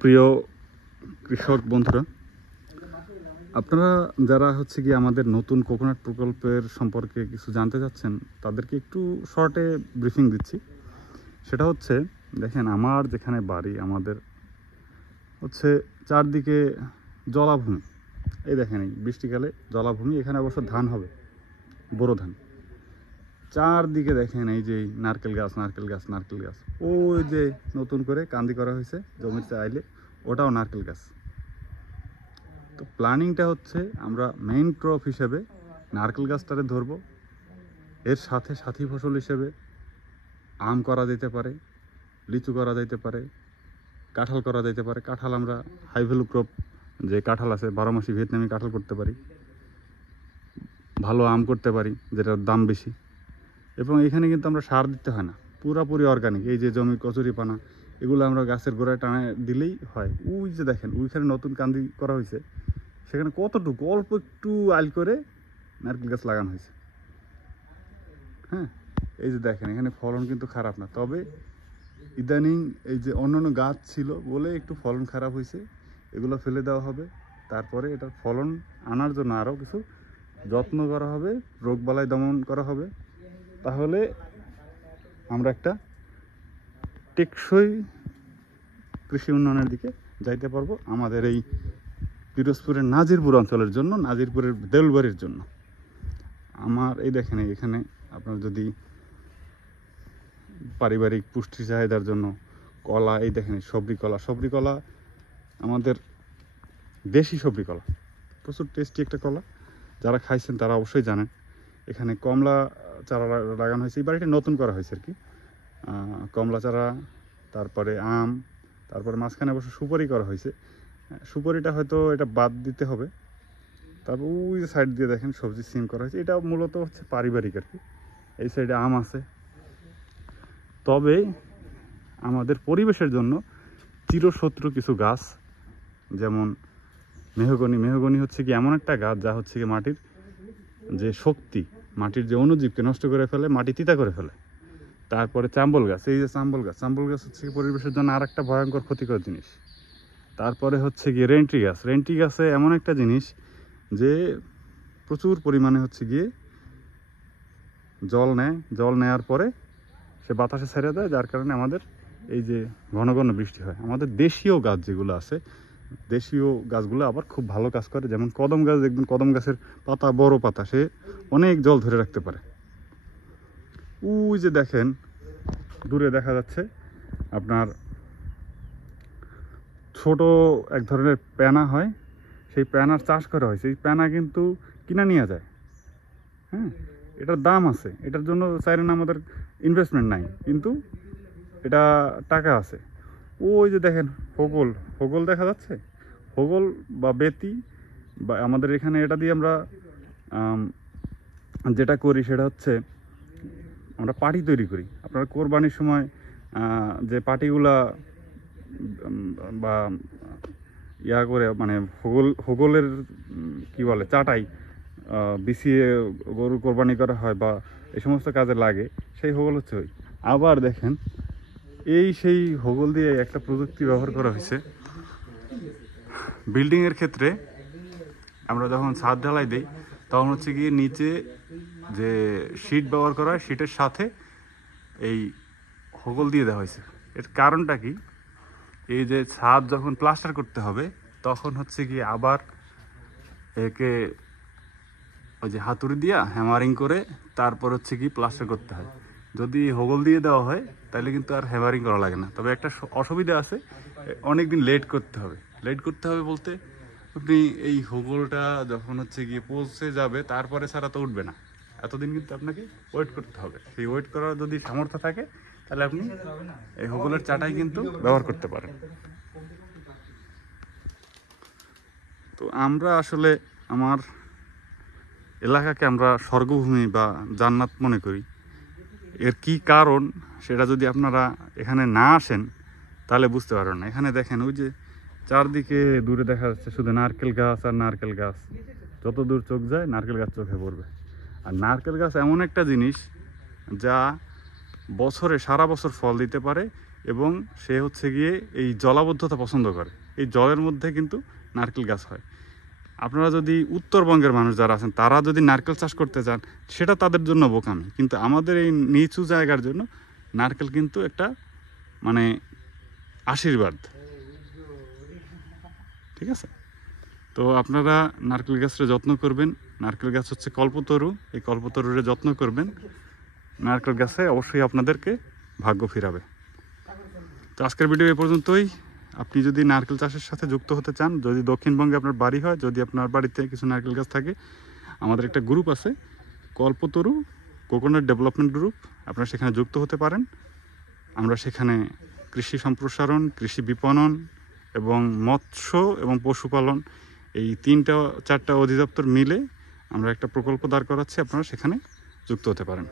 প্রিয় কৃষক বন্ধুরা, আপনারা যারা হচ্ছে কি আমাদের নতুন কোকোনাট প্রকল্পের সম্পর্কে কিছু জানতে চাচ্ছেন, তাদেরকে একটু শর্টে ব্রিফিং দিচ্ছি। সেটা হচ্ছে, দেখেন আমার যেখানে বাড়ি, আমাদের হচ্ছে চারদিকে জলাভূমি। এই দেখেন, এই বৃষ্টিকালে জলাভূমি, এখানে অবশ্য ধান হবে, বোরো ধান। চারদিকে দেখেন এই যে নারকেল গাছ, নারকেল গাছ, নারকেল গাছ। ওই যে নতুন করে কান্দি করা হয়েছে জমিতে আইলে, ওটাও নারকেল গাছ। তো প্ল্যানিংটা হচ্ছে আমরা মেইন ক্রপ হিসেবে নারকেল গাছটারে ধরবো, এর সাথে সাথী ফসল হিসেবে আম করা যেতে পারে, লিচু করা যেতে পারে, কাঁঠাল করা যেতে পারে। কাঁঠাল আমরা হাই ভ্যালু ক্রপ, যে কাঁঠাল আছে 12 মাসি ভিয়েতনামি কাঁঠাল করতে পারি, ভালো আম করতে পারি যেটার দাম বেশি। এবং এখানে কিন্তু আমরা সার দিতে হয় না, পুরাপুরি অর্গানিক। এই যে জমির কচুরি পানা, এগুলো আমরা গাছের গোড়ায় টানে দিলেই হয়। ওই যে দেখেন, ওইখানে নতুন কান্দি করা হয়েছে, সেখানে কতটুকু অল্প একটু আইল করে নারকেল গাছ লাগানো হয়েছে। হ্যাঁ, এই যে দেখেন, এখানে ফলন কিন্তু খারাপ না। তবে ইদানিং এই যে অন্যান্য গাছ ছিল বলে একটু ফলন খারাপ হয়েছে, এগুলো ফেলে দেওয়া হবে। তারপরে এটার ফলন আনার জন্য আরও কিছু যত্ন করা হবে, রোগবালাই দমন করা হবে। তাহলে আমরা একটা টেকসই কৃষি উন্নয়নের দিকে যাইতে পারবো, আমাদের এই পিরোজপুরের নাজিরপুর অঞ্চলের জন্য, নাজিরপুরের দেউলবাড়ির জন্য। আমার এই দেখেন, এখানে আপনার যদি পারিবারিক পুষ্টি চাহিদার জন্য কলা, এই দেখেন সবরি কলা আমাদের দেশি সবরি কলা, প্রচুর টেস্টি একটা কলা। যারা খাইছেন তারা অবশ্যই জানেন। এখানে কমলা চারা লাগানো হয়েছে, এই বাড়িটা নতুন করা হয়েছে আর কি। কমলা চারা, তারপরে আম, তারপরে মাঝখানে অবশ্য সুপারি করা হয়েছে। সুপারিটা হয়তো এটা বাদ দিতে হবে। তারপর ওই সাইড দিয়ে দেখেন সবজি সিম করা হয়েছে, এটা মূলত হচ্ছে পারিবারিক আর কি। এই সাইডে আম আছে। তবে আমাদের পরিবেশের জন্য চিরশত্রু কিছু গাছ, যেমন মেহগনি হচ্ছে কি এমন একটা গাছ যা হচ্ছে কি মাটির যে শক্তি, মাটির যে অণুজীবকে নষ্ট করে ফেলে, মাটি তিতা করে ফেলে। তারপরে চাম্বল গাছ, এই যে চাম্বল গাছ হচ্ছে কি পরিবেশের জন্য আর একটা ভয়ঙ্কর ক্ষতিকর জিনিস। তারপরে হচ্ছে গিয়ে রেন্টি গাছে এমন একটা জিনিস যে প্রচুর পরিমাণে হচ্ছে গিয়ে জল নেয়ার পরে সে বাতাসে ছেড়ে দেয়, যার কারণে আমাদের এই যে ঘন ঘন বৃষ্টি হয়। আমাদের দেশীয় গাছ যেগুলো আছে, দেশীয় গাছগুলো আবার খুব ভালো কাজ করে। যেমন কদম গাছ, দেখবেন কদম গাছের পাতা বড় পাতা, সে অনেক জল ধরে রাখতে পারে। ওই যে দেখেন দূরে দেখা যাচ্ছে আপনার ছোট এক ধরনের প্যানা হয়, সেই প্যানার চাষ করা হয়েছে। এই প্যানা কিন্তু কিনা নিয়ে যায়। হ্যাঁ, এটার দাম আছে, এটার জন্য চাইলে না আমাদের ইনভেস্টমেন্ট নাই, কিন্তু এটা টাকা আছে। ওই যে দেখেন হোগল দেখা যাচ্ছে, হোগল বা বেতি, বা আমাদের এখানে এটা দিয়ে আমরা যেটা করি সেটা হচ্ছে আমরা পাটি তৈরি করি। আপনারা কোরবানির সময় যে পাটিগুলা বা ইয়া করে, মানে হোগলের কি বলে, চাটাই বিছিয়ে গরু কোরবানি করা হয় বা এই সমস্ত কাজে লাগে, সেই হোগল হচ্ছে ওই। আবার দেখেন, সেই হোগল দিয়ে একটা প্রযুক্তি ব্যবহার করা হয়েছে বিল্ডিংয়ের ক্ষেত্রে। আমরা যখন ছাদ ঢালাই দিই, তখন হচ্ছে গিয়ে নিচে যে শীট ব্যবহার করা হয়, শীটের সাথে এই হোগল দিয়ে দেওয়া হয়েছে। এর কারণটা কি, এই যে ছাদ যখন প্লাস্টার করতে হবে, তখন হচ্ছে গিয়ে আবার একে ওই যে হাতুড়ি দিয়া হ্যামারিং করে তারপর হচ্ছে কি প্লাস্টার করতে হয়। যদি হোগল দিয়ে দেওয়া হয় তাহলে কিন্তু আর হ্যামারিং করা লাগে না। তবে একটা অসুবিধা আছে, অনেকদিন লেট করতে হবে বলতে, আপনি এই হোগলটা যখন হচ্ছে গিয়ে পৌঁছে যাবে, তারপরে ছাড়া তো উঠবে না। এতদিন কিন্তু আপনাকে ওয়েট করতে হবে। সেই ওয়েট করার যদি সামর্থ্য থাকে, তাহলে আপনি এই হোগলের চাটাই কিন্তু ব্যবহার করতে পারেন। তো আমরা আসলে আমার এলাকাকে আমরা স্বর্গভূমি বা জান্নাত মনে করি। এর কি কারণ সেটা যদি আপনারা এখানে না আসেন তাহলে বুঝতে পারবেন না। এখানে দেখেন, ওই যে চারদিকে দূরে দেখা যাচ্ছে শুধু নারকেল গাছ আর নারকেল গাছ। যত দূর চোখ যায় নারকেল গাছ চোখে পড়বে। আর নারকেল গাছ এমন একটা জিনিস যা বছরে সারা বছর ফল দিতে পারে। এবং সে হচ্ছে গিয়ে এই জলাবদ্ধতা পছন্দ করে। এই জলের মধ্যে কিন্তু নারকেল গাছ হয়। আপনারা যদি উত্তরবঙ্গের মানুষ যারা আছেন তারা যদি নারকেল চাষ করতে চান সেটা তাদের জন্য বোকামি, কিন্তু আমাদের এই নিচু জায়গার জন্য নারকেল কিন্তু একটা মানে আশীর্বাদ। ঠিক আছে, তো আপনারা নারকেল গাছের যত্ন করবেন। নারকেল গাছ হচ্ছে কল্পতরু, এই কল্পতরুরে যত্ন করবেন। নারকেল গাছে অবশ্যই আপনাদেরকে ভাগ্য ফিরাবে। তো আজকের ভিডিও এ পর্যন্তই। আপনি যদি নারকেল চাষের সাথে যুক্ত হতে চান, যদি দক্ষিণবঙ্গে আপনার বাড়ি হয়, যদি আপনার বাড়িতে কিছু নারকেল গাছ থাকে, আমাদের একটা গ্রুপ আছে কল্পতরু কোকোনাট ডেভেলপমেন্ট গ্রুপ, আপনারা সেখানে যুক্ত হতে পারেন। আমরা সেখানে কৃষি সম্প্রসারণ, কৃষি বিপণন এবং মৎস্য এবং পশুপালন এই 3-4টা অধিদপ্তর মিলে আমরা একটা প্রকল্প দাঁড় করাচ্ছি, আপনারা সেখানে যুক্ত হতে পারেন।